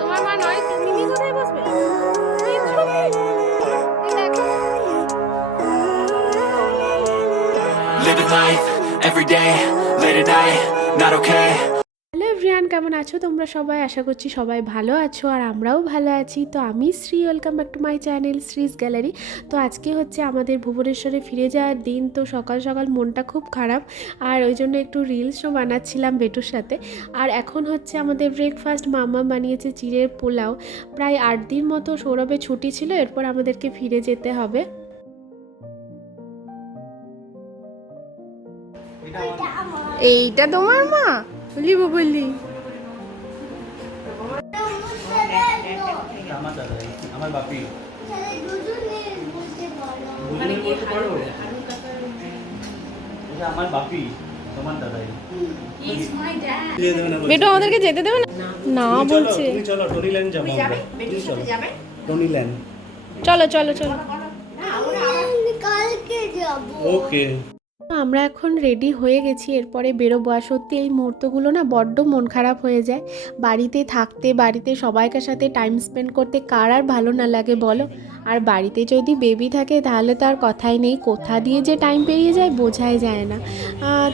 তোমার মা নয়, মিমি কোথায় বসবে? Living life every day, late at night, not okay. Hello everyone, কেমন আছো তোমরা সবাই? আশা করছি সবাই ভালো আছো আর আমরাও ভালো আছি। তো আমি Shree, welcome back to my channel Shree's gallery. তো আজকে হচ্ছে আমাদের ভুবনেশ্বরে ফিরে যাওয়ার দিন। তো সকাল সকাল মনটা খুব খারাপ, আর ওই জন্য একটু রিলসও বানাচ্ছিলাম বেটুর সাথে। আর এখন হচ্ছে আমাদের ব্রেকফাস্ট, মামা বানিয়েছে চিড়ের পোলাও। প্রায় 8 দিন মতো সৌরভের ছুটি ছিল, এরপর আমাদেরকে ফিরে যেতে হবে। এইটা তোমার মা? বলি বলি আমার বাপি আমার বাপি তোমার দাদাই। বেটু আমাদেরকে যেতে দেবে না? না বলছে। চলো টনিল্যান্ড যাবো, টনিল্যান্ড। চলো চলো চলো। ওকে, আমরা এখন রেডি হয়ে গেছি, এরপরে বেরোবো। আর সত্যি এই মুহূর্তগুলো না বড্ড মন খারাপ হয়ে যায়। বাড়িতে থাকতে, বাড়িতে সবাইকার সাথে টাইম স্পেন্ড করতে কার আর ভালো না লাগে বলো? আর বাড়িতে যদি বেবি থাকে তাহলে তো আর কথাই নেই, কোথা দিয়ে যে টাইম পেরিয়ে যায় বোঝাই যায় না।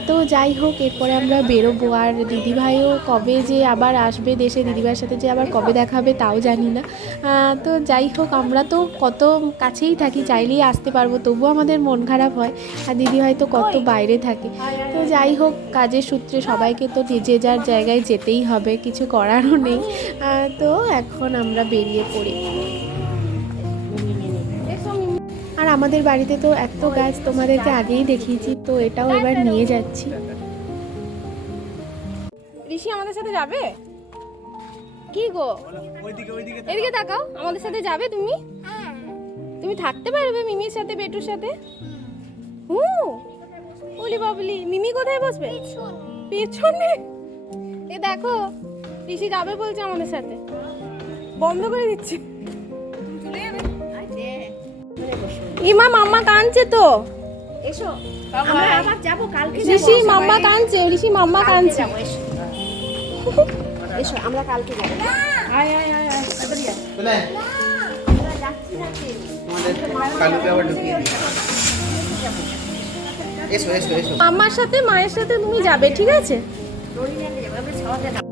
তো যাই হোক, এরপরে আমরা বেরোবো। আর দিদিভাইও কবে যে আবার আসবে দেশে, দিদিভাইয়ের সাথে যে আবার কবে দেখা হবে তাও জানি না। তো যাই হোক, আমরা তো কত কাছেই থাকি, চাইলেই আসতে পারবো, তবুও আমাদের মন খারাপ হয়। আর দিদিভাই তো কত বাইরে থাকে। তো যাই হোক, কাজের সূত্রে সবাইকে তো যে যার জায়গায় যেতেই হবে, কিছু করারও নেই। তো এখন আমরা বেরিয়ে পড়ি। আর আমাদের বাড়িতে তো এত গাছ তোমাদেরকে আগেই দেখিয়েছি, তো এটাও এবার নিয়ে যাচ্ছি। ঋষি আমাদের সাথে যাবে? কি গো, এদিকে তাকাও, আমাদের সাথে যাবে তুমি? তুমি থাকতে পারবে মিমির সাথে, বেটুর সাথে? বলি বাবলি, মিমি কোথায় বসবে? পেছনে। এ দেখো, ঋষি যাবে বলছে আমাদের সাথে, বন্ধ করে দিচ্ছে। ইমা মাম্মা কাঁদছে তো, এসো আমরা আবার যাব কালকে যাব। ঋষি মাম্মা কাঁদছে, ঋষি মাম্মা কাঁদছে। এসো আমরা কালকে যাব। চলে আমরা যাচ্ছি যাচ্ছি। তোমাদের কালুকে আবার ঢুকিয়ে দিই। এসো এসো এসো। মাম্মার সাথে, মায়ের সাথে তুমি যাবে, ঠিক আছে?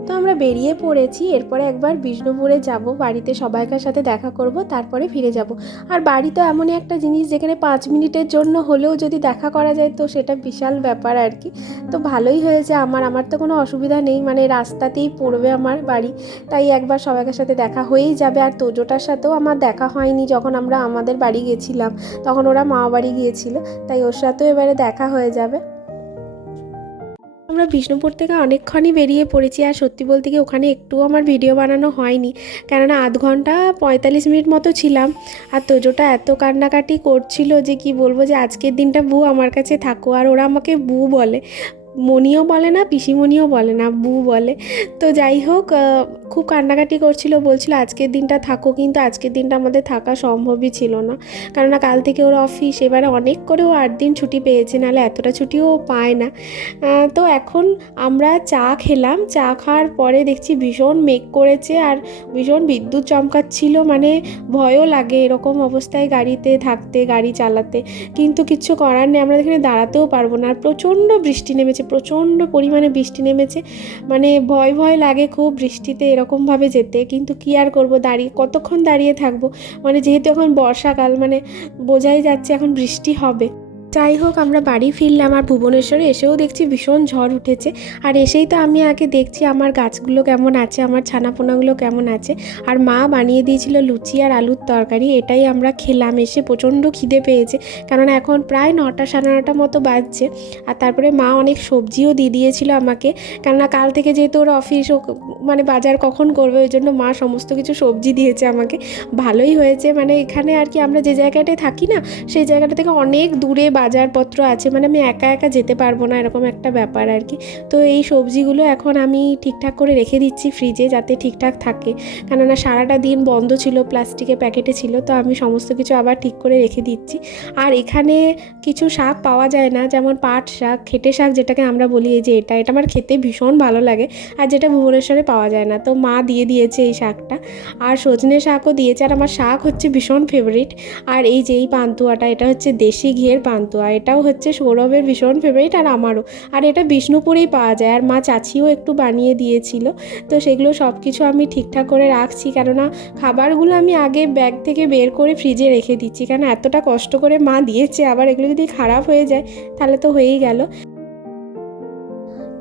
তো আমরা বেরিয়ে পড়েছি, এরপরে একবার বিষ্ণুপুরে যাব, বাড়িতে সবাইকার সাথে দেখা করব, তারপরে ফিরে যাব। আর বাড়ি তো এমনই একটা জিনিস যেখানে 5 মিনিটের জন্য হলেও যদি দেখা করা যায় তো সেটা বিশাল ব্যাপার আর কি। তো ভালোই হয়েছে, আমার তো কোনো অসুবিধা নেই, মানে রাস্তাতেই পড়বে আমার বাড়ি, তাই একবার সবাইকার সাথে দেখা হয়েই যাবে। আর তোজোটার সাথেও আমার দেখা হয়নি, যখন আমরা আমাদের বাড়ি গেছিলাম তখন ওরা মা বাড়ি গিয়েছিল, তাই ওর সাথেও এবারে দেখা হয়ে যাবে। আমরা বিষ্ণুপুর থেকে অনেকক্ষণই বেরিয়ে পড়েছি। আর সত্যি বলতে কি ওখানে একটুও আমার ভিডিও বানানো হয়নি, কেননা 1 ঘন্টা 45 মিনিট মতো ছিলাম। আর তোজোটা এত কান্নাকাটি করছিল যে কি বলবো, যে আজকের দিনটা বু আমার কাছে থাকো। আর ওরা আমাকে বু বলে, মনিও বলে না, পিসিমণিও বলে না, বু বলে। তো যাই হোক, খুব কান্নাকাটি করছিল, বলছিল আজকের দিনটা থাকো, কিন্তু আজকের দিনটা আমাদের থাকা সম্ভবই ছিল না, কেননা কাল থেকে ওর অফিস। এবারে অনেক করেও 8 দিন ছুটি পেয়েছে, নাহলে এতটা ছুটিও পায় না। তো এখন আমরা চা খেলাম, চা খাওয়ার পরে দেখছি ভীষণ মেঘ করেছে আর ভীষণ বিদ্যুৎ চমকাচ্ছিল, মানে ভয়ও লাগে এরকম অবস্থায় গাড়িতে থাকতে, গাড়ি চালাতে। কিন্তু কিচ্ছু করার নেই, আমরা এখানে দাঁড়াতেও পারবো না। আর প্রচণ্ড বৃষ্টি নেমেছে, প্রচণ্ড পরিমাণে বৃষ্টি নেমেছে, মানে ভয় ভয় লাগে খুব বৃষ্টিতে এরকমভাবে যেতে। কিন্তু কি আর করব, কতক্ষণ দাঁড়িয়ে থাকবো, মানে যেহেতু এখন বর্ষাকাল, মানে বোঝাই যাচ্ছে এখন বৃষ্টি হবে। যাই হোক, আমরা বাড়ি ফিরলাম। আর ভুবনেশ্বরে এসেও দেখছি ভীষণ ঝড় উঠেছে। আর এসেই তো আমি আগে দেখছি আমার গাছগুলো কেমন আছে, আমার ছানাপোনাগুলো কেমন আছে। আর মা বানিয়ে দিয়েছিল লুচি আর আলুর তরকারি, এটাই আমরা খেলাম। এসে প্রচণ্ড খিদে পেয়েছে, কেননা এখন প্রায় 9টা সাড়ে 9টা মতো বাজছে। আর তারপরে মা অনেক সবজিও দিয়ে দিয়েছিল আমাকে, কেননা কাল থেকে যেহেতু ওর অফিস, মানে বাজার কখন করবে, ওই জন্য মা সমস্ত কিছু সবজি দিয়েছে আমাকে। ভালোই হয়েছে, মানে এখানে আর কি আমরা যে জায়গাটায় থাকি না সেই জায়গাটা থেকে অনেক দূরে বাজারপত্র আছে, মানে আমি একা একা যেতে পারবো না, এরকম একটা ব্যাপার আর কি। তো এই সবজিগুলো এখন আমি ঠিকঠাক করে রেখে দিচ্ছি ফ্রিজে, যাতে ঠিকঠাক থাকে, কেননা সারাটা দিন বন্ধ ছিল, প্লাস্টিকের প্যাকেটে ছিল। তো আমি সমস্ত কিছু আবার ঠিক করে রেখে দিচ্ছি। আর এখানে কিছু শাক পাওয়া যায় না, যেমন পাট শাক, খেটে শাক যেটাকে আমরা বলি, এই যে এটা আমার খেতে ভীষণ ভালো লাগে, আর যেটা ভুবনেশ্বরে পাওয়া যায় না। তো মা দিয়ে দিয়েছে এই শাকটা, আর সজনে শাকও দিয়েছে। আর আমার শাক হচ্ছে ভীষণ ফেভারিট। আর এই যে এই পান্তুয়াটা, এটা হচ্ছে দেশি ঘিয়ের পান্তুয়া, এটাও হচ্ছে সৌরভের ভীষণ ফেভারিট, আর আমারও। আর এটা বিষ্ণুপুরেই পাওয়া যায়, আর মা চাচিও একটু বানিয়ে দিয়েছিল। তো সেগুলো সব কিছু আমি ঠিকঠাক করে রাখছি, কেননা খাবারগুলো আমি আগে ব্যাগ থেকে বের করে ফ্রিজে রেখে দিচ্ছি, কারণ এতটা কষ্ট করে মা দিয়েছে, আবার এগুলো যদি খারাপ হয়ে যায় তাহলে তো হয়েই গেল।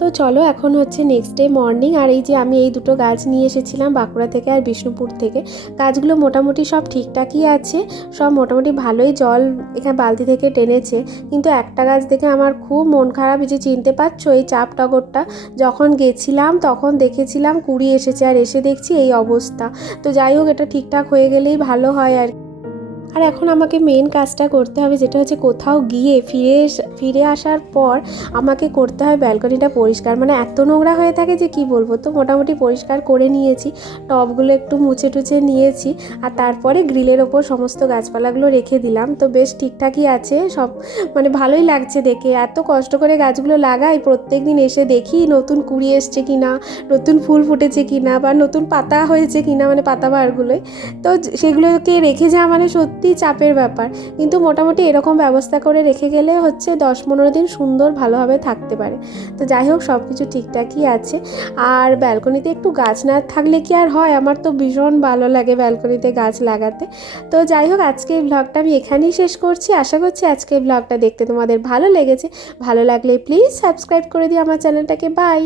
তো চলো, এখন হচ্ছে নেক্সট ডে মর্নিং। আর এই যে আমি এই দুটো গাছ নিয়ে এসেছিলাম বাঁকুড়া থেকে আর বিষ্ণুপুর থেকে। গাছগুলো মোটামুটি সব ঠিকঠাকই আছে, সব মোটামুটি ভালোই জল এখানে বালতি থেকে টেনেছে। কিন্তু একটা গাছ দেখে আমার খুব মন খারাপ, এই যে চিনতে পারছো এই চাপ টগরটা, যখন গেছিলাম তখন দেখেছিলাম কুড়ি এসেছে, আর এসে দেখছি এই অবস্থা। তো যাই হোক, এটা ঠিকঠাক হয়ে গেলেই ভালো হয় আর আর এখন আমাকে মেন কাজটা করতে হবে, যেটা হচ্ছে কোথাও গিয়ে ফিরে আসার পর আমাকে করতে হয় ব্যালকনিটা পরিষ্কার। মানে এত নোংরা হয়ে থাকে যে কি বলবো। তো মোটামুটি পরিষ্কার করে নিয়েছি, টবগুলো একটু মুছে টুছে নিয়েছি, আর তারপরে গ্রিলের ওপর সমস্ত গাছপালাগুলো রেখে দিলাম। তো বেশ ঠিকঠাকই আছে সব, মানে ভালোই লাগছে দেখে। এত কষ্ট করে গাছগুলো লাগাই, প্রত্যেক দিন এসে দেখি নতুন কুড়ি এসছে কি না, নতুন ফুল ফুটেছে কি না, বা নতুন পাতা হয়েছে কি না, মানে পাতাবাহারগুলোই। তো সেগুলোকে রেখে যাওয়া মানে সত্যি চাপের ব্যাপার। কিন্তু মোটামুটি এরকম ব্যবস্থা করে রেখে গেলে হচ্ছে 10-15 দিন সুন্দর ভালোভাবে থাকতে পারে। তো যাই হোক, সব কিছু ঠিকঠাকই আছে। আর ব্যালকনিতে একটু গাছ না থাকলে কি আর হয়, আমার তো ভীষণ ভালো লাগে ব্যালকনিতে গাছ লাগাতে। তো যাই হোক, আজকে এই ব্লগটা আমি এখানেই শেষ করছি। আশা করছি আজকে এই ব্লগটা দেখতে তোমাদের ভালো লেগেছে। ভালো লাগলে প্লিজ সাবস্ক্রাইব করে দিও আমার চ্যানেলটাকে। বাই।